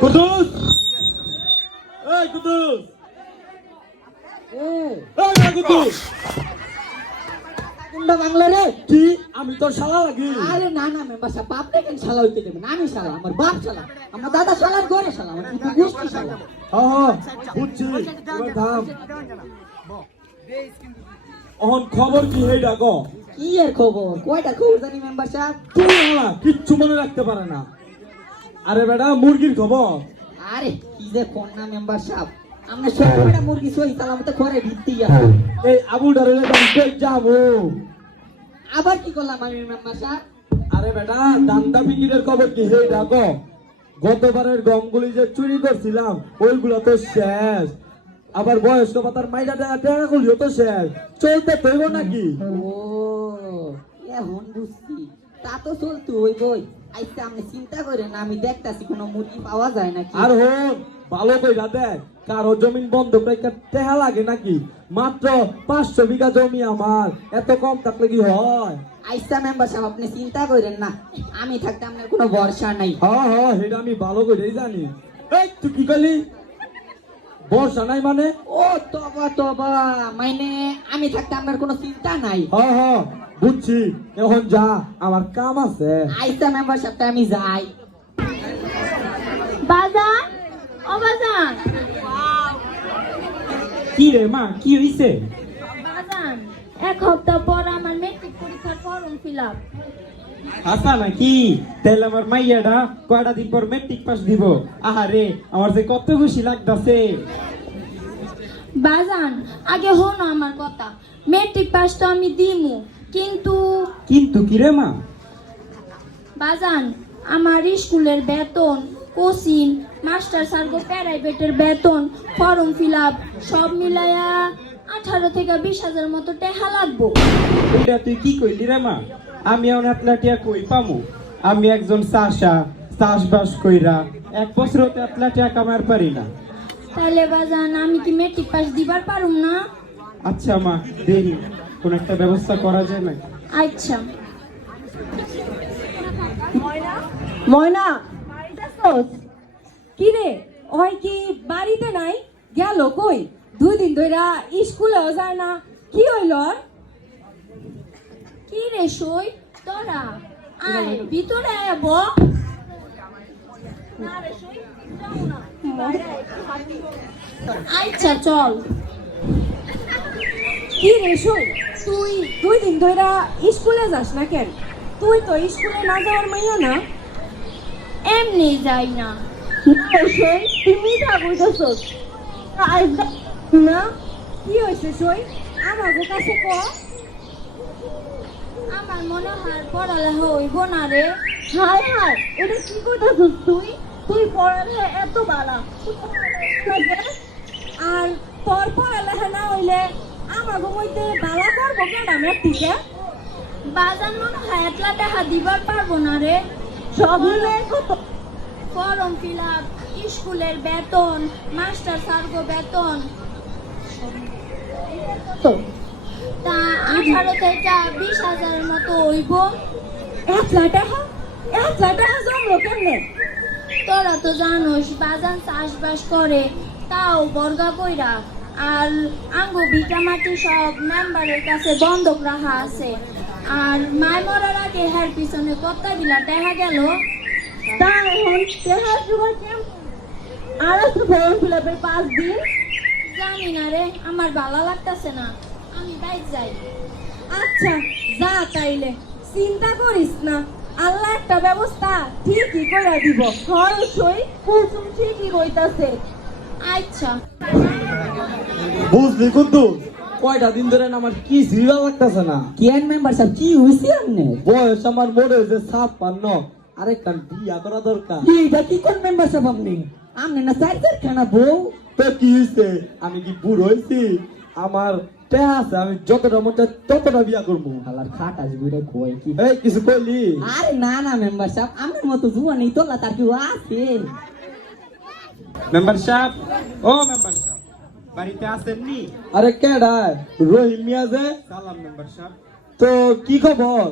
কুদুস, এই কুদুস, এই কুদুস, কোনটা বাংলা রে? কি আমি তোর শালা লাগি? আরে না না মেম্বার সাহেব, আপনি কেন শালা হইতে দেবেন? আমি শালা, আমার বাপ শালা, আমার দাদা শালার ঘরে শালা, আমার কিন্তু গোষ্ঠী শালা। হ্যাঁ বুঝছি, এবার থাম। অহন খবর কি হে ডাকো? কি এর খবর? কয়টা খবর জানি মেম্বার সাহেব? তুই শালা কিচ্ছু মনে রাখতে পারে না। আরে বেটা মুরগির খবর। আরে কি যে কোন না মেম্বার সাহেব, আমরা সবটা মুরগি সই সালামতে ঘরে ভিত্তিয়া। এই আবু ডারে কই যাবো? আবার কি করলাম আমি মেম্বার সাহেব? আরে বেটা দান্দা বিক্রির খবর কি হে ডাকো? গতবারের গমগুলি যে চুরি করছিলাম ওইগুলো তো শেষ। আবার বয়স্ক ভাতার মাইরা টাকা গুলিও তো শেষ। চলতে তৈব নাকি? ও এখন বুঝছি, তা তো চলতো ওই বই। আইসা আপনি চিন্তা করেন, আমি দেখতাছি কোনো মুরগি পাওয়া যায় নাকি। আর হন ভালো কইরা দেখ, কারো জমিন বন্ধক রেখে টেহা লাগে নাকি? মাত্র 500 বিঘা জমি আমার, এত কম থাকলে কি হয়? আইসা মেম্বার সাহেব আপনি চিন্তা করেন না, আমি থাকতে আপনার কোনো ভরসা নাই। হ্যাঁ হ্যাঁ সেটা আমি ভালো করেই জানি। এই তুই কি করলি? বর্ষা নাই মানে? ও তবা তবা, মানে আমি থাকতে আপনার কোনো চিন্তা নাই। হ্যাঁ হ্যাঁ বুঝছি, এখন যা, আমার কাম আছে। আইসা মেম্বার সাহেবটা আমি যাই। বাজান, ও বাজান, কি রে মা, কি হইছে? বাজান, 1 সপ্তাহ পর আমার মেট্রিক পরীক্ষার ফর্ম ফিল আপ। আসা নাকি? তাহলে আমার মাইয়াটা কয়টা দিন পর মেট্রিক পাস দিব। আহারে আমার যে কত খুশি লাগতাছে। বাজান, আগে হনো আমার কথা। মেট্রিক পাস তো আমি দিমু, কিন্তু কিন্তু কি রে মা? বাজান, আমার স্কুলের বেতন, কোচিং, মাস্টার সার্গো প্রাইভেটের বেতন, ফর্ম ফিল আপ সব মিলায়া 18 থেকে 20,000 মতো টাকা লাগবো। এটা তুই কি কইলি রে মা? আমি এখন এতলাটিয়া কই পামু? আমি একজন চাষা, চাষবাস কইরা 1 বছরতে এতলাটিয়া কামার পারি না। তাহলে বাজান আমি কি মেট্রিক পাস দিবার পারুম না? আচ্ছা মা, দেরি কোন একটা ব্যবস্থা করা যায় না? আচ্ছা। ময়না, কি রে? ওই কি বাড়িতে নাই? গেল কই? 2 দিন ধইরা স্কুলেও যায় না, কি হইল ওর? কি রে সই, তোরা আয় ভিতরে আয় বো। আচ্ছা চল। কি রে সই, তুই 2 দিন ধইরা স্কুলে যাস না কেন? তুই তো স্কুলে না যাওয়ার মাইয়া না? এমনি যাই না। সই, তুমি তা বুঝছস না? কি হয়েছে সই, আমাগো কাছে ক। আমার মনে হয় পড়ালেখা হইব না রে। হায় হায়, এটা কি কইতাছস তুই? তুই পড়ালে এত বালা, আর তোর পড়ালেখা না হইলে আমাগো মইতে বালা করবো কেন আমার টিকে? বাজার মনে হয় এতলা টাকা দিবার পারবো না রে। সব মিলে কত? ফর্ম ফিল আপ, স্কুলের বেতন, মাস্টার সার্গো বেতন, তা 18 থেকে 20,000 মতো হইব। 1 লাখ টাকা? 1 লাখ টাকা জমলো কেমনে? তোরা তো জানোস বাজান চাষবাস করে, তাও বর্গা কইরা। আর আঙ্গো ভিটা মাটি সব মেম্বারের কাছে বন্ধক রাখা আছে। আর মায় মরার আগে হের পিছনে কতগুলা টাকা গেল। তা এখন টাকা জোগাড় কেমন? আর আছে ফর্ম ফিল আপের 5 দিন। জানি না রে, আমার ভালো লাগতাছে না, আমি বাইক যাই। আচ্ছা যা, তাইলে চিন্তা করিস না, আল্লাহ একটা ব্যবস্থা ঠিকই করে দিব। খরচই কুসুম ঠিকই কইতাছে। আচ্ছা। বুঝলি কুদ্দুস, কয়টা দিন ধরে না আমার কি জিরা লাগতেছে না। কেন মেম্বার সাহেব কি হইছে আপনার? বয়স আমার মরে হয়েছে 56, আরেকটা বিয়া করা দরকার। এইটা কি কোন মেম্বার সাহেব আপনি? আপনি না 4 খানা বউ। তো কি হয়েছে? আমি কি বুড়ো হয়েছি? আমার টেহা আছে, আমি যতটা মন চাই ততটা বিয়া করবো। শালার খাট আসবে রে কই কি? এই কিছু কইলি? আরে না না মেম্বার সাহেব, আমার মতো জুয়ান এই তোলা তার কি আছে? মেম্বার সাহেব, ও মেম্বার সাহেব, বাড়িতে আসেননি? আরে কেডা? রহিম মিয়া যে। সালাম মেম্বার সাহেব। তো কি খবর?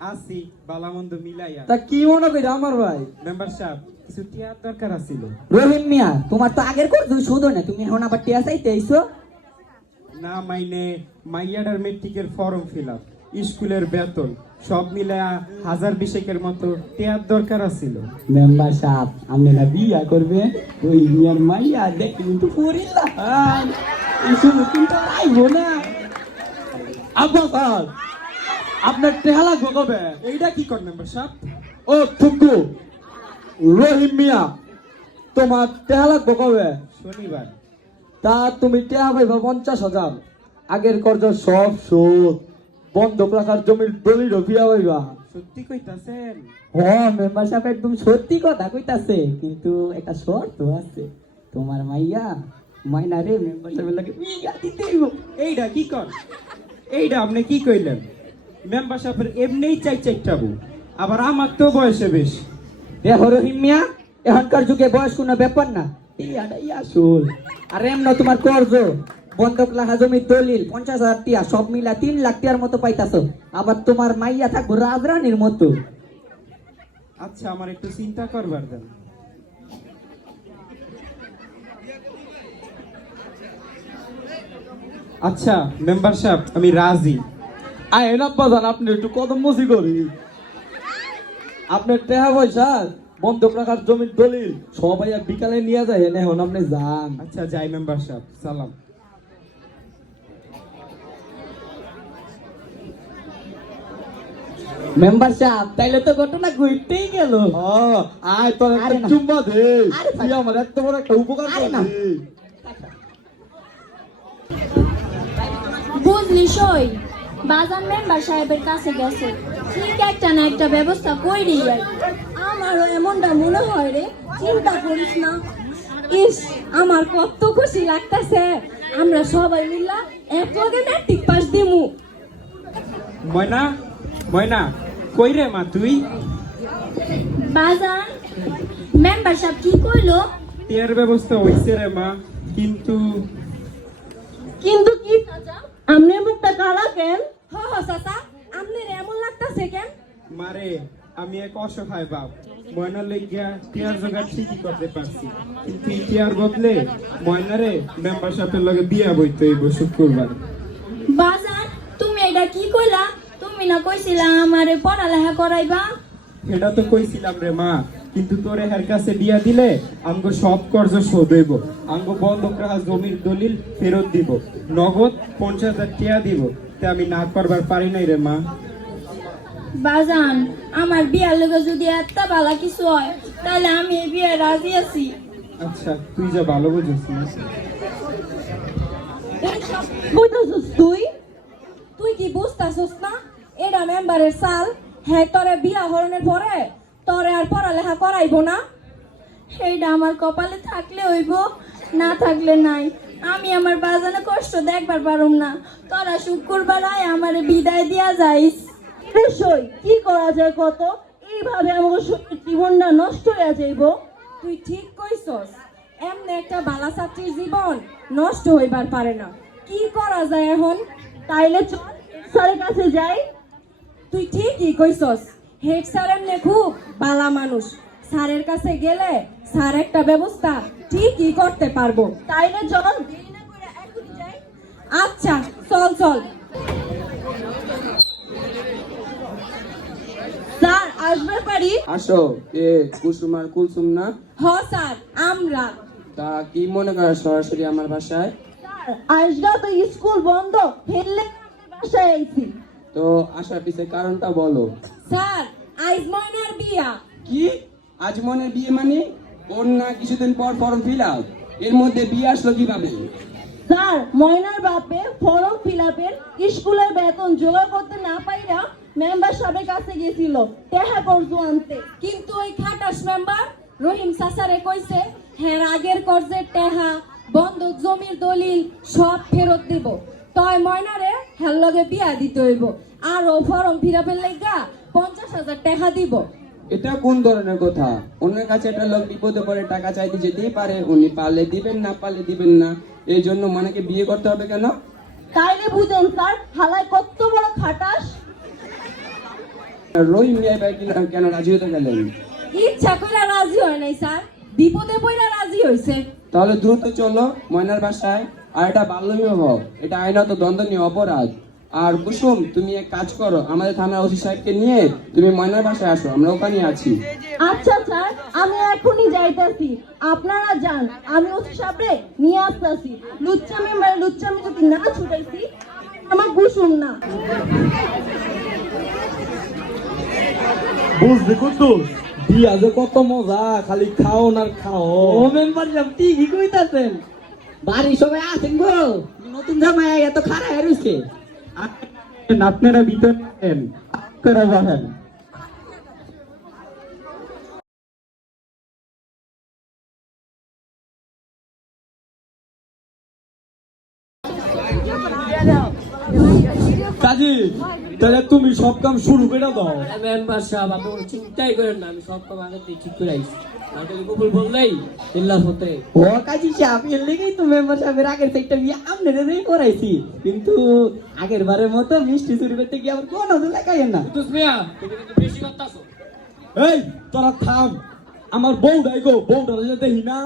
আসি বালামন্দ মিলাইয়া। তা কি মনে করি আমার ভাই? মেম্বার সাহেব কিছু টিয়ার দরকার আছিল। রহিম মিয়া তোমার তো আগের কর তুই শোধ না, তুমি এখন আবার টিয়া চাইতে আইছো? না মাইনে মাইয়াডার মেট্রিকের ফর্ম ফিল আপ, স্কুলের বেতন সব মিলায়া 1020 মতো টিয়ার দরকার আছিল। মেম্বার সাহেব আপনি না বিয়া করবে ওই মিয়ার মাইয়া দেখতে কিন্তু পুরিল্লা এই শুধু কিন্তু আইবো না। আব্বা স্যার আপনার টেহা লাগবে কবে? এইটা কি কর মেম্বার সাহেব? ও থুকু রহিম মিয়া, তোমার টেহা লাগবে কবে? শনিবার। তা তুমি টেহা পাইবা 50,000। আগের কর্জ সব শোধ, বন্ধক রাখার জমির দলিল বিয়া পাইবা। সত্যি কইতাছেন? মেম্বার সাহেব একদম সত্যি কথা কইতাছে, কিন্তু একটা শর্ত আছে। তোমার মাইয়া মাইনা রে মেম্বার সাহেবের লাগে বিয়া দিতে হইব। এইটা কি কর? এইটা আপনি কি কইলেন? মেম্বার সাহেবের এমনিই চাইটাবো, আবার আমার তো বয়সে বেশ। দেখো রহিম মিয়া, এখনকার যুগে বয়স কোনো ব্যাপার না, ইয়াটাই আসল। আর এমন তোমার কর্জ বন্ধক রাখা জমির দলিল 50,000 টিয়া সব মিলা 3 লাখ টিয়ার মতো পাইতাছো। আবার তোমার মাইয়া থাকবো রাজরানীর মতো। আচ্ছা আমার একটু চিন্তা করবার দেন। আচ্ছা মেম্বার সাহেব আমি রাজি। আয় না বাজান, আপনি একটু কদম মসি করি। আপনার টেহা পয়সা বন্ধক রাখার জমির দলিল সবাই বিকালে নিয়ে যায়, এখন আপনি যান। আচ্ছা যাই মেম্বার সাহেব, সালাম। মেম্বার সাহেব তাইলে তো ঘটনা ঘুরতেই গেল। আয় তোর একটা আরে না। চুম্বা দে, আরে তুই আমার এত বড় একটা উপকার আরে না। করলি। বুঝলি সই, বাজার মেম্বার সাহেবের কাছে গেছে, ঠিক একটা না একটা ব্যবস্থা কইরি। আমারও এমনটা মনে হয় রে, চিন্তা করিস না। ইস আমার কত খুশি লাগতাছে, আমরা সবাই মিলা এক লগে ম্যাট্রিক পাস দিমু। ময়না ময়না কই রে মা তুই? বাজার মেম্বার সাহেব কি কইলো? টিয়ার ব্যবস্থা হইছে রে মা, কিন্তু কিন্তু কি চাচা, আমনে মুখটা কালা কেন? হ চাচা, আমনে এমন লাগতাছে কেন? মারে আমি এক অসহায় বাপ, ময়নার লেগিয়া টিয়ার জোগাড় ঠিকই করতে পারছি, কিন্তু এই টিয়ার বদলে ময়নারে মেম্বার সাহেবের লগে বিয়া বইতে হইব শুক্রবার। বাজার তুমি এটা কি কইলা? তুমি না কইছিলা আমারে পড়ালেখা করাইবা? এটা তো কইছিলাম রে মা, কিন্তু তোরে হের কাছে বিয়া দিলে আমগো সব কর্জ শোধ হইব, আমগো বন্ধক রাখা জমির দলিল ফেরত দিব, নগদ 50,000 টিয়া দিব। তে আমি না করবার পারি নাই রে মা। বাজান আমার বিয়ার লগে যদি এত ভালো কিছু হয় তাহলে আমি এই বিয়ে রাজি আছি। আচ্ছা তুই যা ভালো বুঝিস না। বুঝতাছস তুই কি বুঝতাছস না? এটা মেম্বারের সাল, হ্যাঁ তোরে বিয়া হরণের পরে তোরে আর পড়ালেখা করাইবো না। সেইটা আমার কপালে থাকলে হইব, না থাকলে নাই। আমি আমার বাজানে কষ্ট দেখবার পারুম না। তোরা শুক্রবার আয় আমারে বিদায় দিয়া যাইস। নিশ্চয় কি করা যায় কত, এইভাবে আমাকে জীবনটা নষ্ট হয়ে যাইব। তুই ঠিক কইছস, এমনি একটা বালা ছাত্রীর জীবন নষ্ট হইবার পারে না। কি করা যায় এখন? তাইলে চল স্যারের কাছে যাই। তুই ঠিকই কইছস, হেড স্যার এমনি খুব বালা মানুষ, স্যারের কাছে গেলে স্যার একটা ব্যবস্থা ঠিকই করতে পারবো। তাইলে চল দেরি না করে এখনই যাই। আচ্ছা চল চল। স্যার আসবে পারি? আসো। কে কুসুম আর কুলসুম না? হ স্যার আমরা। তা কি মনে করো সরাসরি আমার বাসায়? স্যার আজকে তো স্কুল বন্ধ, ফেললে বাসায় আইছি। তো আসার পিছে কারণটা বলো। স্যার আজ ময়নার বিয়া। কি আজ মনের বিয়ে মানে? ওর না কিছুদিন পর ফর্ম ফিল আপ, এর মধ্যে বিয়ে আসলো কিভাবে? স্যার ময়নার বাপে ফর্ম ফিল আপের স্কুলের বেতন জোগাড় করতে না পাইরা মেম্বার সাহেবের কাছে গেছিল টেহা কর্জ আনতে, কিন্তু ওই খাটাস মেম্বার রহিম সাসারে কইছে হ্যাঁ আগের কর্জের টেহা বন্ধক জমির দলিল সব ফেরত দিব, তয় ময়নারে হের লগে বিয়া দিতে হইব, আর ও ফর্ম ফিল আপের লাইগা 50,000 টাকা দিব। এটা কোন ধরনের কথা? অন্যের কাছে একটা লোক বিপদে পড়ে টাকা চাইতে যেতেই পারে, উনি পারলে দিবেন না পারলে দিবেন না, এই জন্য মনেকে বিয়ে করতে হবে কেন? তাইলে বুঝেন স্যার হালায় কত বড় খাটাস। রহিম মিয়া ভাই কেন রাজি হতে গেলেন? ইচ্ছা করে রাজি হয় নাই স্যার, বিপদে পড়া রাজি হয়েছে। তাহলে দ্রুত চলো ময়নার বাসায়। আর এটা বাল্যবিবাহ, এটা আইনত দণ্ডনীয় অপরাধ। আর কুসুম, তুমি এক কাজ করো, আমাদের থানার ওসি সাহেবকে নিয়ে তুমি ময়নার বাসায় আসো, আমরা ওখানেই আছি। আচ্ছা স্যার, আমি এখনই যাইতাছি, আপনারা যান, আমি ওসি সাহেবরে নিয়ে আসতেছি। লুচ্চামি লুচ্চামি যদি না ছুটাইছি, আমার কুসুম না। বুঝলি কুদ্দুস, বিয়া যে কত মজা, খালি খাও না খাও। ও মেম্বার সাহেব ঠিকই কইতাছেন, বাড়ি সবাই আছেন গো, নতুন জামাই এত খারাপ হয়েছে। আপনারা ভিতরে আসেন, করে বসেন। কাজী, তাহলে তুমি সব কাম শুরু করে দাও। মেম্বার সাহেব আপনি কোনো চিন্তাই করেন না, আমি সব কাম আগে থেকে ঠিক করে আইছি। নাটকে কবুল বললেই চিল্লাস হতে। ও কাজী সাহেব, এর লেগেই তো মেম্বার সাহেবের আগের থেকে বিয়ে আপনাদের দিয়ে করাইছি, কিন্তু আগের বারের মতো মিষ্টি চুরি করতে গিয়ে আবার কোনো দেখাইয়েন না। কুদ্দুস মিয়া তুমি কিন্তু বেশি করতাছো। এই তোরা থাম, আমার বউটাই গো, বউটা দেখি না।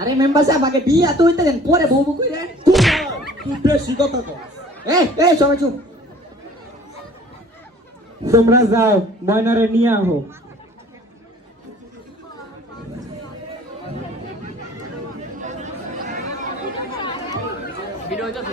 আরে মেম্বার সাহেব, আগে বিয়ে তো হইতে দেন, পরে বউ বউ কইরেন। তুই বেশি কথা কর। এই সবাই চুপ। তোমরা যাও, ময়নারে নিয়ে আহো। ভিডিও হইতাছে।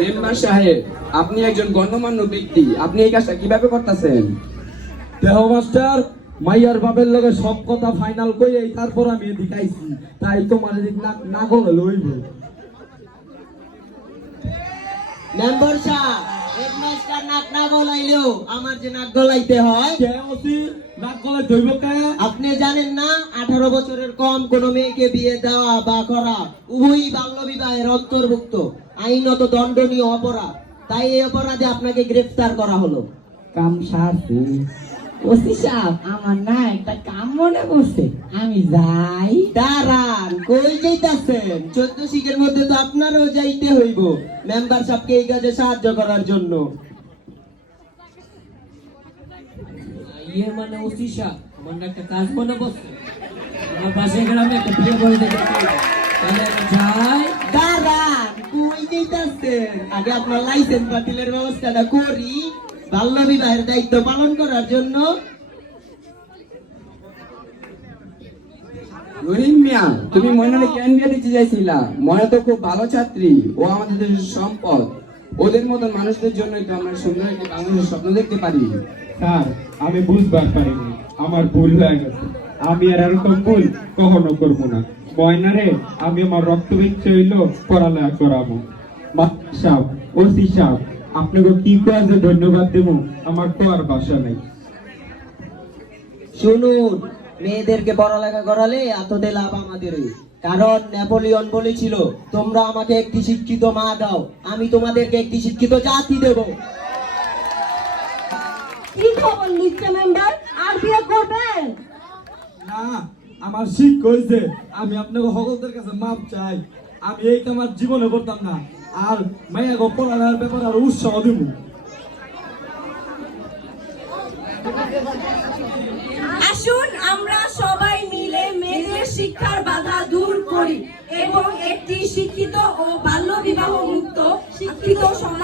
মেম্বার সাহেব, আপনি একজন গণ্যমান্য ব্যক্তি, আপনি এই কাজটা কিভাবে করতেছেন? দেহ মাস্টার, মাইয়ার বাপের লগে সব কথা ফাইনাল কই তারপর আমি এদিকে আইছি, তাই তোমার এদিক না গলে লইব। মেম্বার সাহেব, হেডমাস্টার নাক না গলাইলেও আমার যে নাক গলাইতে হয়। কে অতি নাক গলায় ধইব কে? আপনি জানেন না 18 বছরের কম কোনো মেয়েকে বিয়ে দেওয়া বা করা উভয়ই বাল্য বিবাহের অন্তর্ভুক্ত, আইনত দণ্ডনীয় অপরাধ। তাই এই অপরাধে আপনাকে গ্রেফতার করা হলো। কাম সারছি। ওসি সাহেব, আমার না একটা কাম মনে পড়ছে, আমি যাই। দাঁড়ান, কই যাইতাছেন? 14 শিখের মধ্যে তো আপনারও যাইতে হইব মেম্বার সাহেবকে এই কাজে সাহায্য করার জন্য। ইয়ে মানে ওসি সাহেব, আমার না একটা কাজ মনে পড়ছে। আমার পাশের গ্রামে একটা বিয়ে করে দেখেছি, তাহলে আমি যাই। দাঁড়ান, কই যাইতাছেন? আগে আপনার লাইসেন্স বাতিলের ব্যবস্থাটা করি, বাল্য বিবাহের দায়িত্ব পালন করার জন্য। রহিম মিয়া, তুমি ময়নারে কেন বিয়ে দিতে চাইছিলা? ময়না তো খুব ভালো ছাত্রী, ও আমাদের দেশের সম্পদ। ওদের মতন মানুষদের জন্যই তো আমরা সুন্দর একটি বাংলাদেশের স্বপ্ন দেখতে পারি। স্যার, আমি বুঝবার পারিনি, আমার ভুল হয়ে গেছে। আমি আর এরকম ভুল কখনো করবো না। ময়নারে আমি আমার রক্তবিচ্ছ হইল পড়ালেখা করাবো। মাস্টার সাহেব, ওসি সাহেব, আপনাকে কি কাজে ধন্যবাদ দেব, আমার তো আর ভাষা নেই। শুনুন, মেয়েদেরকে পড়ালেখা করালে এতদে লাভ আমাদেরই। কারণ নেপোলিয়ন বলেছিল, তোমরা আমাকে একটি শিক্ষিত মা দাও, আমি তোমাদেরকে একটি শিক্ষিত জাতি দেব। কি খবর লুচ্চা মেম্বার, আর বিয়ে করবেন? না, আমার শিখ কইছে, আমি আপনাকে সকলদের কাছে মাপ চাই। আমি এই কামার জীবনে করতাম না, আর মাইয়া গো পড়ার ব্যাপার আর উৎসাহ দিব। আসুন আমরা সবাই মিলে মেয়েদের শিক্ষার বাধা দূর করি এবং একটি শিক্ষিত ও বাল্য বিবাহ মুক্ত শিক্ষিত সমাজ